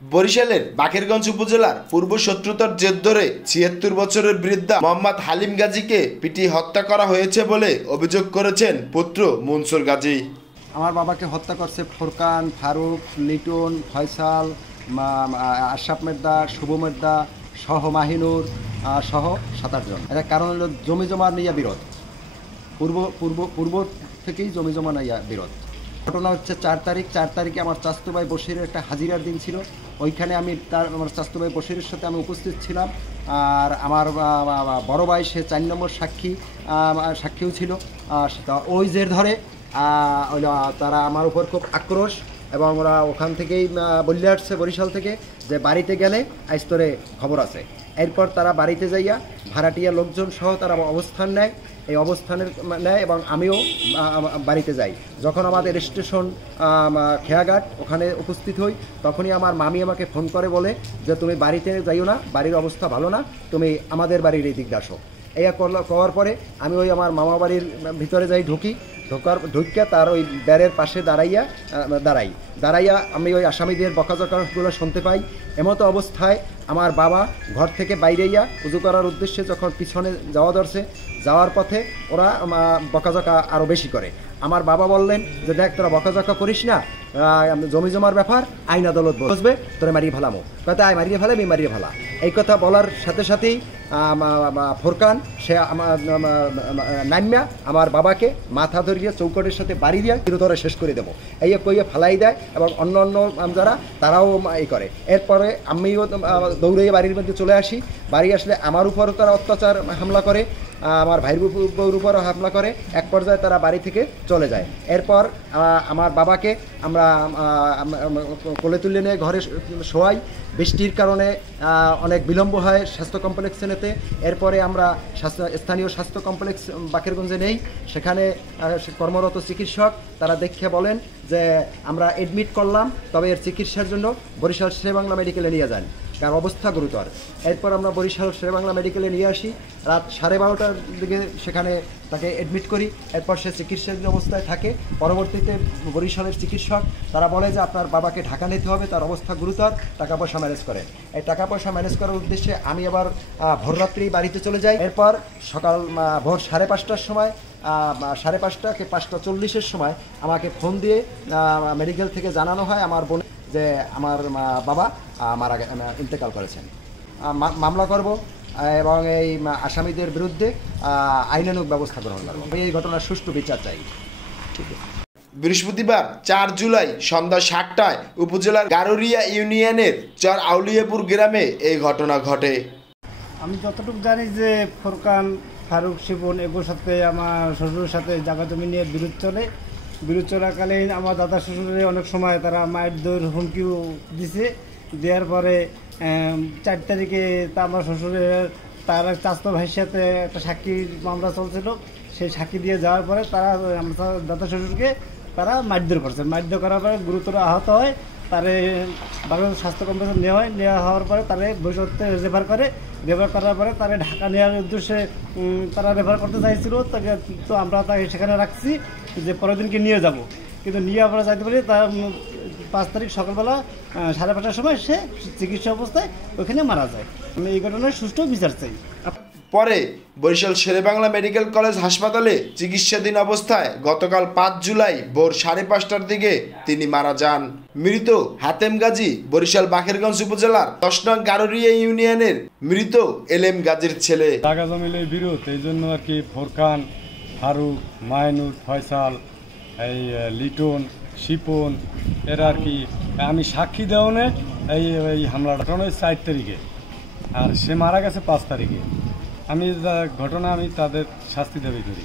বরিশালের বাকেরগঞ্জ উপজেলার পূর্ব শত্রুতার জের ধরে ৭৬ বছরের বৃদ্ধা মোহাম্মদ হালিম গাজীকে পিটিয়ে হত্যা করা হয়েছে বলে অভিযোগ করেছেন পুত্র মনসুর গাজী। আমার বাবাকে হত্যা করছে ফোরকান, ফারুক, লিটন, ফয়সাল, আশরাফ মের্দা, শুভ মের্দা সহ মাহিনুর সহ ৭-৮ জন। এর কারণ হলো জমি জমা নিয়ে বিরোধ, পূর্ব থেকেই জমি জমা নিয়ে বিরোধ। ঘটনা হচ্ছে ৪ তারিখে আমার চাচাতো ভাই বশিরের একটা হাজিরার দিন ছিল। ওইখানে আমার চাচাতো ভাই বশিরের সাথে আমি উপস্থিত ছিলাম। আর আমার বড় ভাই সে ৪ নম্বর সাক্ষীও ছিল। ওই জের ধরে তারা আমার উপর খুব আক্রোশ, এবং ওরা ওখান থেকেই বলে আসছে বরিশাল থেকে যে বাড়িতে গেলে আইস্তরে খবর আছে। এরপর তারা বাড়িতে যাইয়া ভাড়াটিয়া লোকজন সহ তারা অবস্থান নেয়। এই অবস্থানের নেয় এবং আমিও বাড়িতে যাই। যখন আমাদের স্টেশন খেয়াঘাট ওখানে উপস্থিত হই, তখনই আমার মামি আমাকে ফোন করে বলে যে তুমি বাড়িতে যাইও না, বাড়ির অবস্থা ভালো না, তুমি আমাদের বাড়ির এই দিক আসো। এই করার পরে আমি ওই আমার মামা বাড়ির ভিতরে যাই, ঢুকিয়া তার ওই ব্যারের পাশে দাঁড়াইয়া আমি ওই আসামিদের বকাঝকাগুলো শুনতে পাই। এমতো অবস্থায় আমার বাবা ঘর থেকে বাইরেইয়া উজু করার উদ্দেশ্যে যখন পিছনে যাওয়ার পথে ওরা বকাঝকা আরও বেশি করে। আমার বাবা বললেন যে দেখ, তোরা বকাঝকা করিস না, জমি জমার ব্যাপার, আইন আদালত বসবে, তোরা মারিয়ে ফেলামো। কথা আয় মারিয়ে ফেলে, আমি মারিয়ে ফেলা। এই কথা বলার সাথে সাথেই ফোরকান সে নামিয়া আমার বাবাকে মাথা ধরিয়ে চৌকটের সাথে বাড়ি দিয়ে চিরতরে শেষ করে দেবো এই কইয়ে ফালাই দেয়, এবং অন্য যারা তারাও এই করে। এরপরে আমিও দৌড়ে বাড়ির মধ্যে চলে আসি। বাড়ি আসলে আমার উপরও তারা অত্যাচার হামলা করে, আমার ভাইয়ের উপরও হামলা করে। এক পর্যায়ে তারা বাড়ি থেকে চলে যায়। এরপর আমার বাবাকে আমরা কোলে তুলে নিয়ে ঘরে শোয়াই। বৃষ্টির কারণে অনেক বিলম্ব হয় স্বাস্থ্য কমপ্লেক্সে নিতে। এরপরে আমরা স্থানীয় স্বাস্থ্য কমপ্লেক্স বাকেরগঞ্জে নেই। সেখানে কর্মরত চিকিৎসক তারা দেখে বলেন যে আমরা এডমিট করলাম, তবে এর চিকিৎসার জন্য বরিশাল শেরেবাংলা মেডিকেলে নিয়ে যান, তার অবস্থা গুরুতর। এরপর আমরা বরিশাল শেরেবাংলা মেডিকেলে নিয়ে আসি। রাত 12:30টার দিকে সেখানে তাকে এডমিট করি। এরপর সে চিকিৎসাধীন অবস্থায় থাকে। পরবর্তীতে বরিশালের চিকিৎসক তারা বলে যে আপনার বাবাকে ঢাকা নিতে হবে, তার অবস্থা গুরুতর, টাকা পয়সা ম্যানেজ করেন। এই টাকা পয়সা ম্যানেজ করার উদ্দেশ্যে আমি আবার ভোররাত্রি বাড়িতে চলে যাই। এরপর সকাল ভোর 5:30টার সময় 5:30 কি 5:40-এর সময় আমাকে ফোন দিয়ে মেডিকেল থেকে জানানো হয় আমার বোন যে আমার বাবা ইন্তেকাল করেছেন। মামলা করব এবং এই আসামিদের বিরুদ্ধে আইনানুগ ব্যবস্থা গ্রহণ করব। এই ঘটনার সুষ্ঠু বিচার চাই। বৃহস্পতিবার ৪ জুলাই সন্ধ্যা ৭টায় উপজেলার গারুরিয়া ইউনিয়নের চর আউলিয়াপুর গ্রামে এই ঘটনা ঘটে। আমি যতটুকু জানি যে ফোরকান, ফারুক, শিবন এগুলোর সাথে আমার শ্বশুরের সাথে জায়গা জমি নিয়ে বিরোধ চলাকালীন আমার দাদা শ্বশুরের অনেক সময় তারা মায়ের দৌড় হুমকিও দিছে। দেওয়ার পরে ৪ তারিখে তা আমার শ্বশুরের তার চাচাতো ভাইয়ের সাথে একটা সাক্ষীর মামলা চলছিল। সেই সাক্ষী দিয়ে যাওয়ার পরে তারা আমার দাদা শ্বশুরকে তারা মারধর করছে। মারধর করার পরে গুরুতর আহত হয়। তারে বাংলাদেশ স্বাস্থ্য কমপ্লেক্সে নেওয়া হওয়ার পরে তারে ভবিষ্যতে রেফার করার পরে তারে ঢাকা নেওয়ার উদ্দেশ্যে তারা রেফার করতে চাইছিল। তাকে তো আমরা তাকে সেখানে রাখছি যে পরের দিনকে নিয়ে যাব, কিন্তু নিয়ে আমরা যাইতে পারি। তার 5 তারিখ সকালবেলা 5:30টার সময় সে চিকিৎসা অবস্থায় ওইখানে মারা যায়। আমি এই ঘটনার সুষ্ঠু বিচার চাই। পরে বরিশাল শেরেবাংলা মেডিকেল কলেজ হাসপাতালে চিকিৎসাধীন অবস্থায় গতকাল ৫ জুলাই ভোর 5:30টার দিকে তিনি মারা যান। মৃত হাতেম গাজী বরিশাল বাকেরগঞ্জ উপজেলার ১০ নং গারুরিয়া ইউনিয়নের মৃত এলেম গাজীর ছেলে। জায়গা জমিলে বিরোধ, এই জন্য আর কি ফোরকান, ফারুক, মাইনুর, ফয়সাল, এই লিটন, শিপন এরা আর কি আমি সাক্ষী দেওয়ানে এই হামলাটা ৪ তারিখে, আর সে মারা গেছে ৫ তারিখে। আমি তাদের শাস্তি দাবি করি।